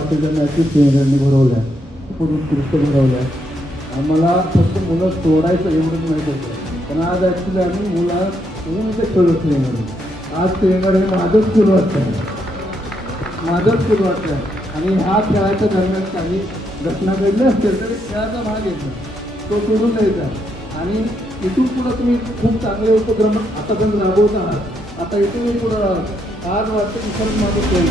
पाचच्या मॅचेस श्रीनगरने भरवल्या, खूप उत्कृष्ट भरवल्या. आम्हाला फक्त मुलं सोडायचं एवढंच माहीत होतं, पण आज ॲक्च्युली आम्ही मुलं ते खेळलो श्रीनगर. आज श्रीनगर हे माझंच स्कूल वाटतं आहे, माझंच स्कूल वाटतं आहे. आणि ह्या खेळाच्या दरम्यान काही घटना घडल्या असतील तर खेळाचा भाग येतो, तो सोडून द्यायचा. आणि इथून पुढं तुम्ही खूप चांगले उपक्रम आतापर्यंत राबवत आहात. आता इथूनही पुढं आज वाटतं की खरंच माझं खेळ